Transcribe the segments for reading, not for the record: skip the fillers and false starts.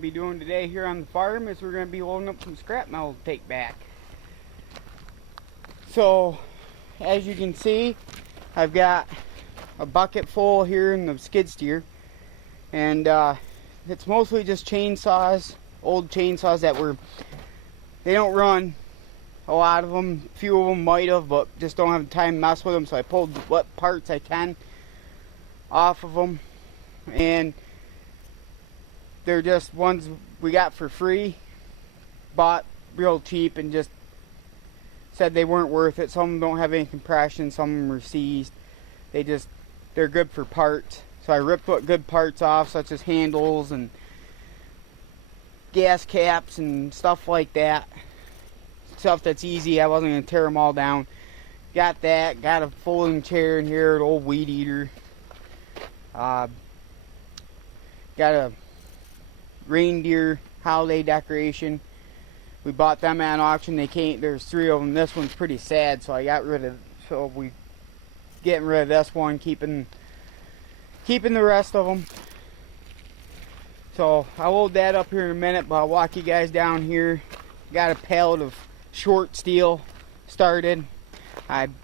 to be doing today here on the farm is we're going to be loading up some scrap metal to take back. So, as you can see, I've got a bucket full here in the skid steer, and it's mostly just chainsaws, old chainsaws that they don't run. A lot of them, a few of them might have, but just don't have time to mess with them, so I pulled what parts I can off of them, and they're just ones we got for free, bought real cheap, and just said they weren't worth it. Some of them don't have any compression, some of them are seized. They're good for parts. So I ripped what good parts off, such as handles and gas caps and stuff like that. Stuff that's easy. I wasn't going to tear them all down. Got that. Got a folding chair in here, an old weed eater. Got a reindeer holiday decoration. We bought them at an auction. There's 3 of them. This one's pretty sad, so I got rid of. So we getting rid of this one, keeping the rest of them. So I'll load that up here in a minute, but I'll walk you guys down here. Got a pallet of short steel started. I'm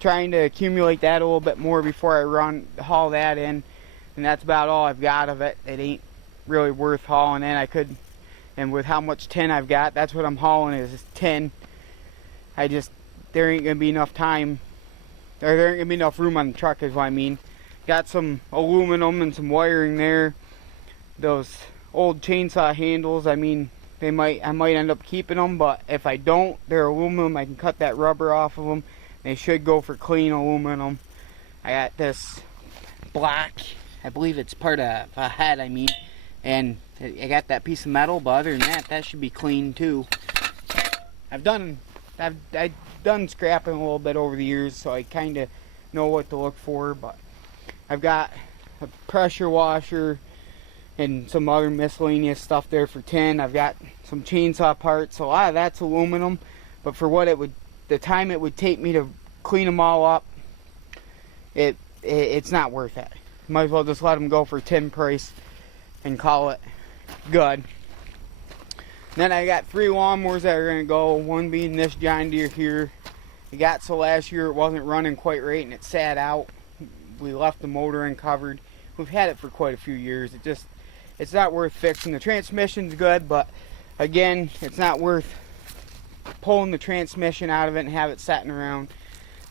trying to accumulate that a little bit more before I haul that in, and that's about all I've got of it. It ain't really worth hauling in. And with how much tin I've got, that's what I'm hauling is tin. There ain't gonna be enough time, or there ain't gonna be enough room on the truck is what I mean. Got some aluminum and some wiring there. Those old chainsaw handles, I mean, I might end up keeping them, but if I don't, they're aluminum. I can cut that rubber off of them. They should go for clean aluminum. I got this black, I believe it's part of a head, and I got that piece of metal, but other than that, that should be clean too. I've done scrapping a little bit over the years, so I kind of know what to look for, but I've got a pressure washer and some other miscellaneous stuff there for tin. I've got some chainsaw parts. A lot of that's aluminum, but for the time it would take me to clean them all up, it's not worth it. Might as well just let them go for tin price and call it good. Then I got 3 lawnmowers that are gonna go. One being this John Deere here. It got so last year it wasn't running quite right and it sat out. We left the motor uncovered. We've had it for quite a few years. It's not worth fixing. The transmission's good, but again, it's not worth pulling the transmission out of it and have it sitting around.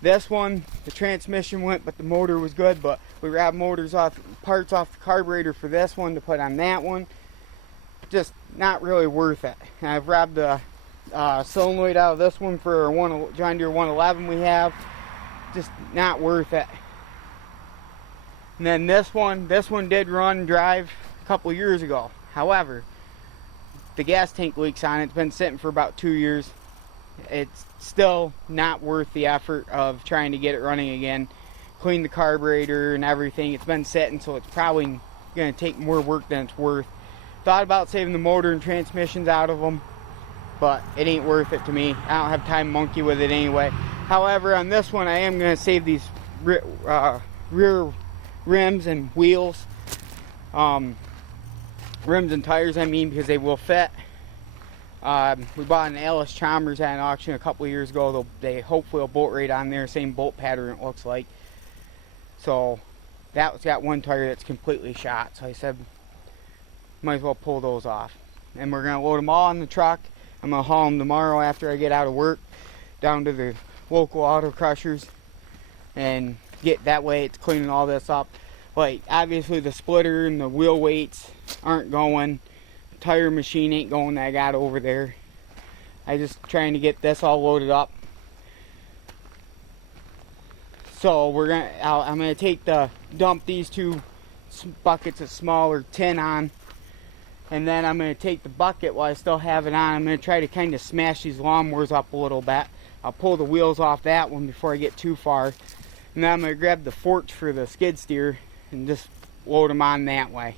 This one, the transmission went, but the motor was good, but we grabbed parts off the carburetor for this one to put on that one. Just not really worth it. And I've grabbed the solenoid out of this one for a John Deere 111 we have. Just not worth it. And then this one did run and drive a couple years ago. However, the gas tank leaks on it. It's been sitting for about 2 years. It's still not worth the effort of trying to get it running again. Clean the carburetor and everything. It's been sitting, so it's probably going to take more work than it's worth. Thought about saving the motor and transmissions out of them, but it ain't worth it to me. I don't have time to monkey with it anyway. However, on this one, I am going to save these rear rims and wheels. Rims and tires, because they will fit. We bought an Allis Chalmers at an auction a couple of years ago. They hopefully will bolt right on there, same bolt pattern it looks like. So that's got one tire that's completely shot. So I said, might as well pull those off. And we're gonna load them all on the truck. I'm gonna haul them tomorrow after I get out of work down to the local auto crushers, and that way it's cleaning all this up. Like, obviously the splitter and the wheel weights aren't going. The tire machine ain't going that I got over there. I just trying to get this all loaded up. So I'm gonna dump these 2 buckets of smaller tin on, and then I'm gonna take the bucket while I still have it on. I'm gonna try to kind of smash these lawnmowers up a little bit. I'll pull the wheels off that one before I get too far, and then I'm gonna grab the forks for the skid steer and just load them on that way.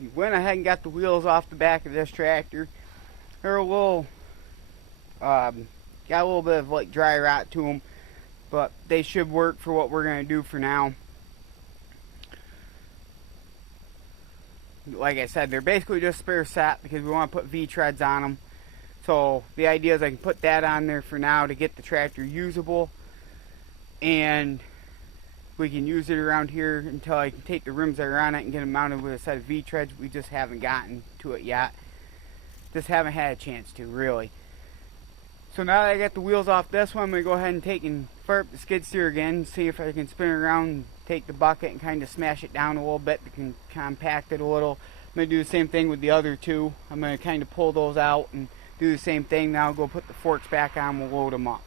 we went ahead and got the wheels off the back of this tractor. They're a little, got a little bit of like dry rot to them, but they should work for what we're going to do for now. Like I said, they're basically just spare set because we want to put V-treads on them. So the idea is I can put that on there for now to get the tractor usable, and we can use it around here until I can take the rims that are on it and get them mounted with a set of V-treads. We just haven't gotten to it yet. Just haven't had a chance to, really. So now that I got the wheels off this one, I'm going to go ahead and take and fire up the skid steer again, see if I can spin it around and take the bucket and kind of smash it down a little bit to compact it a little. I'm going to do the same thing with the other two. I'm going to kind of pull those out and do the same thing. Now go put the forks back on, we'll load them up.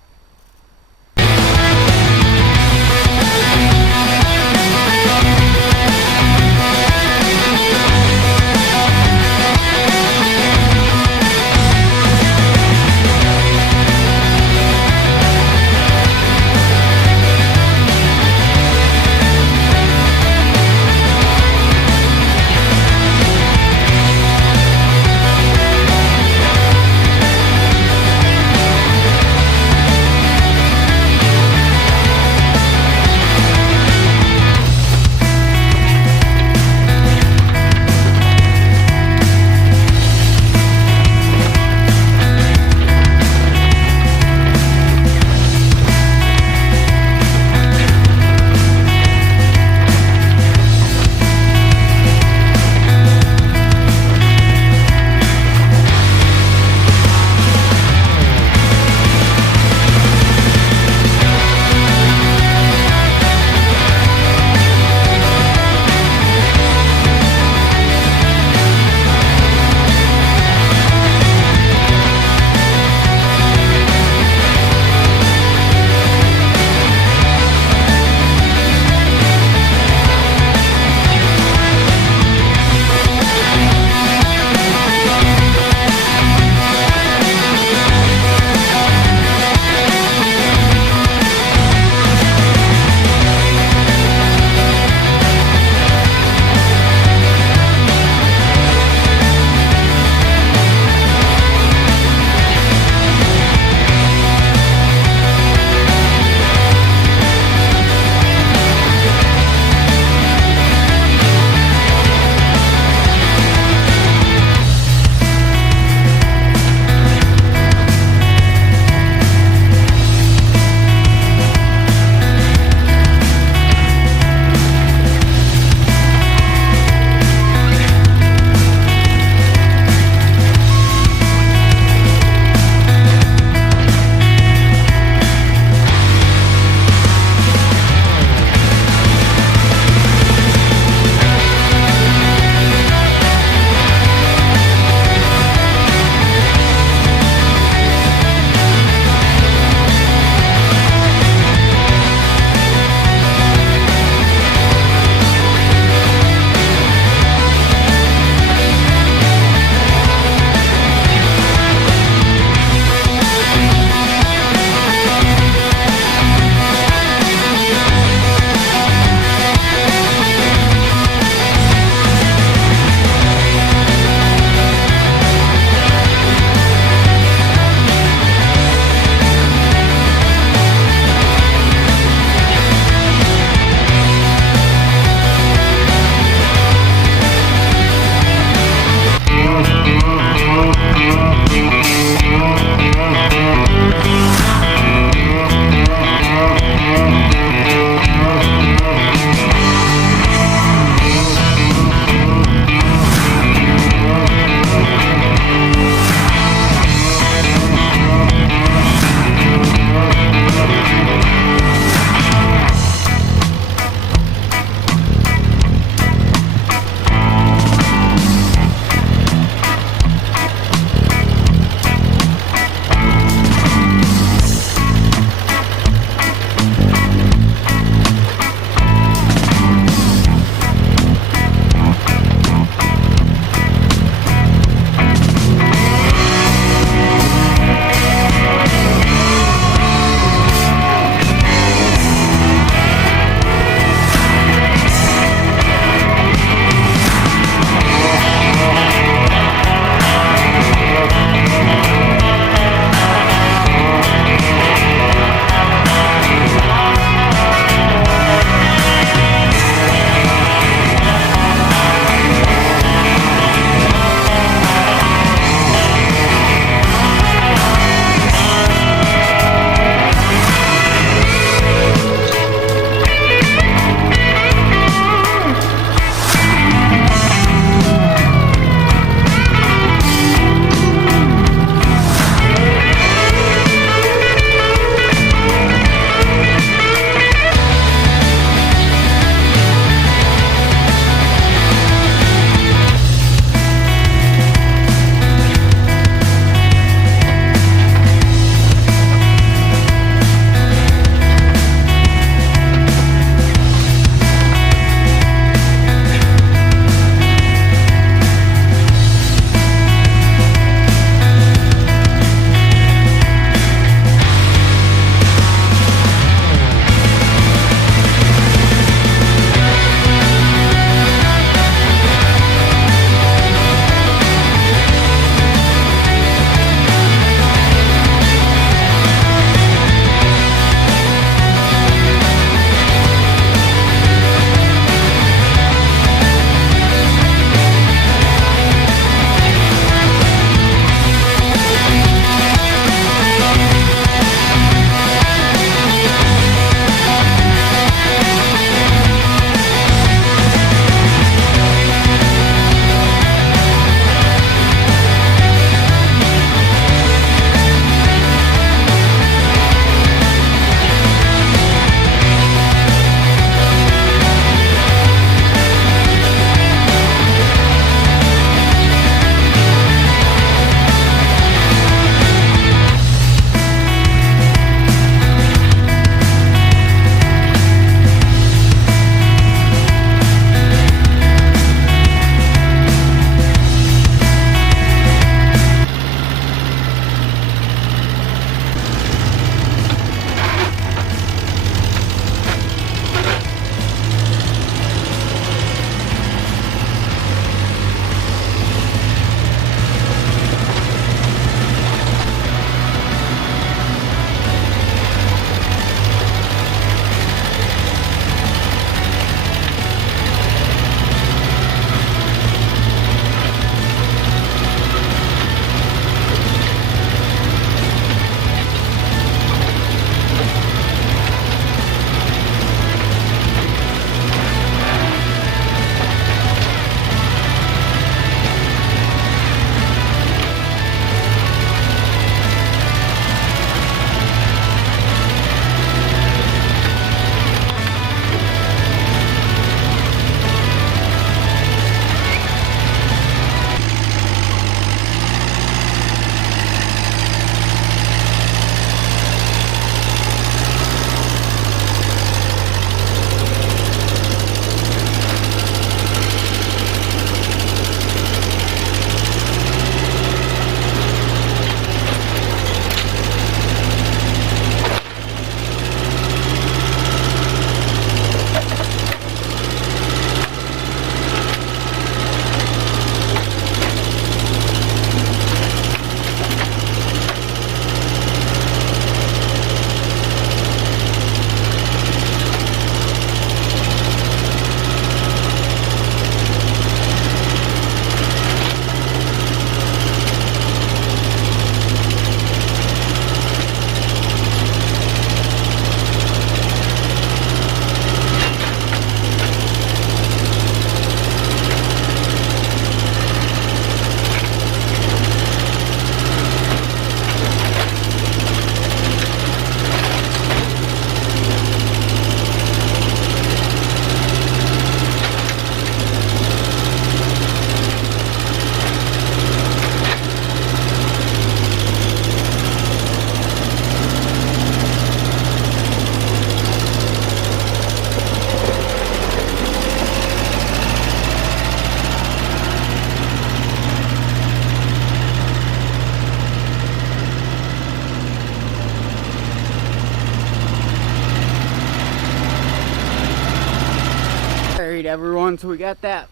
everyone, so we got that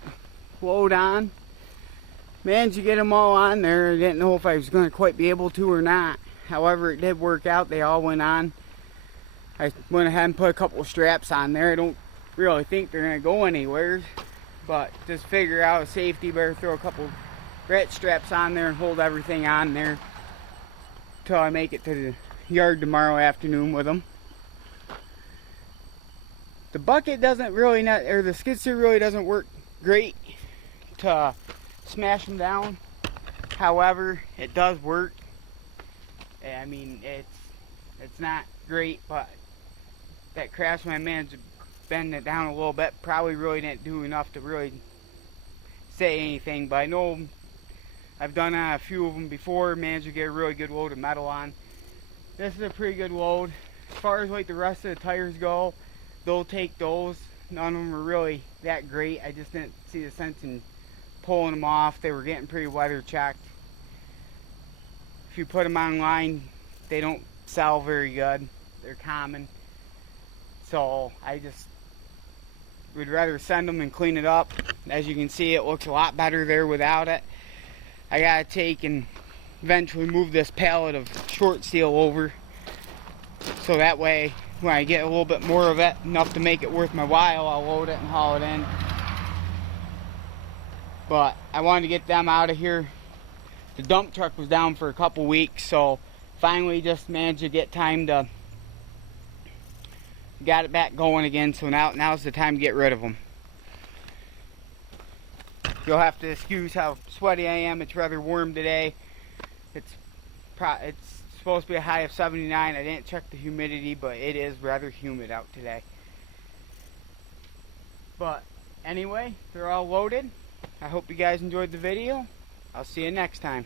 load on. Managed to get them all on there. I didn't know if I was going to quite be able to or not. However, it did work out. They all went on. I went ahead and put a couple of straps on there. I don't really think they're going to go anywhere, but just figure out a safety, better throw a couple rat straps on there and hold everything on there till I make it to the yard tomorrow afternoon with them. The bucket doesn't really, or the skid steer really doesn't work great to smash them down. However, it does work. I mean, it's not great, but that crash when I managed to bend it down a little bit probably really didn't do enough to really say anything. But I know I've done a few of them before, managed to get a really good load of metal on. This is a pretty good load. As far as like the rest of the tires go, they'll take those. None of them are really that great. I just didn't see the sense in pulling them off. They were getting pretty weather checked. If you put them online, they don't sell very good. They're common. So I just would rather send them and clean it up. As you can see, it looks a lot better there without it. I gotta take and eventually move this pallet of short steel over, so that way when I get a little bit more of it, enough to make it worth my while, I'll load it and haul it in. But I wanted to get them out of here. The dump truck was down for a couple weeks, so finally just managed to get time to got it back going again. So now's the time to get rid of them. You'll have to excuse how sweaty I am. It's rather warm today. It's supposed to be a high of 79. I didn't check the humidity, but it is rather humid out today. But anyway, they're all loaded. I hope you guys enjoyed the video. I'll see you next time.